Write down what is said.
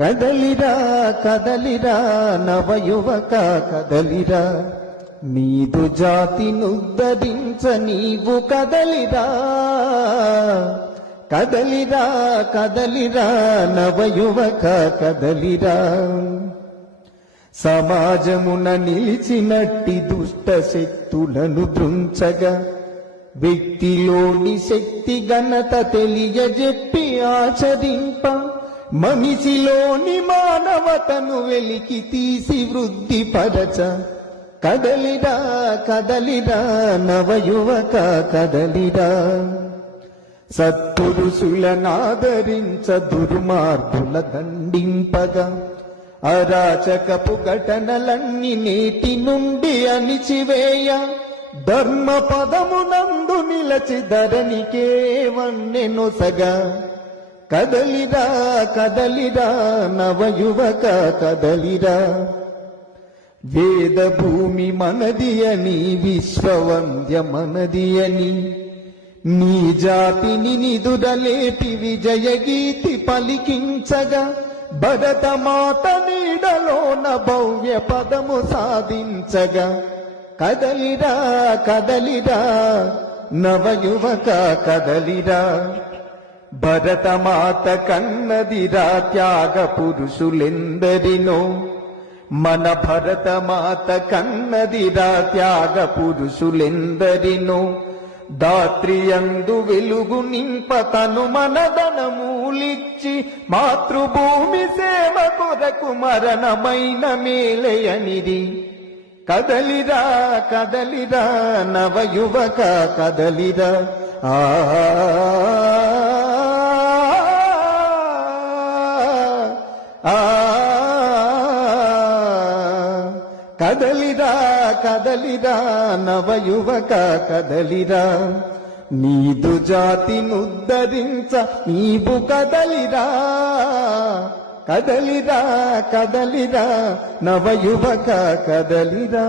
కదలిరా కదలిరా నవయువక కదలిరా. నీదు జాతినుద్ధరించ నీవు కదలిరా. కదలిరా కదలిరా నవయువక కదలిరా. సమాజమున నిలిచినట్టి దుష్ట శక్తులను దృంచగా వ్యక్తిలోని శక్తి ఘనత తెలియజెప్పి ఆచరింప. మనిషిలోని మానవతను వెలికి తీసి వృద్ధి పరచ. కదలిరా కదలిరా నవయువక కదలిరా. సత్పురుషులనాదరించ దుర్మార్గుల దండింపగా. అరాచకపు ఘటనలన్నీ నేటి నుండి అణిచివేయ. ధర్మ పదమునందు నిలచి ధరణికే వన్నెనొసగా కదలిరా కదలిరా నవయువక కదలిరా. వేద భూమి మనది అని విశ్వవంద్య మనది అని నీ జాతిని నిదురలేపి విజయ గీతి పలికించగా భరతమాత నీడలోన భవ్య పదము సాధించగా. కదలిరా కదలిరా నవయువక కదలిరా. భరతమాత కన్నదిరా త్యాగ పురుషులెందరినో. మన భరతమాత కన్నదిరా త్యాగ పురుషులెందరినో. దాత్రియందు వెలుగు నింపతను మనదనమూలిచ్చి మాతృభూమి సేవ కొరకు మరణమైన మేలయనిది. కదలిరా కదలిరా నవయువక కదలిరా. ఆ కదలిరా కదలిరా నవయువక కదలిరా. నీదు జాతినుద్ధరించ నీవు కదలిరా. కదలిరా కదలిరా నవయువక కదలిరా.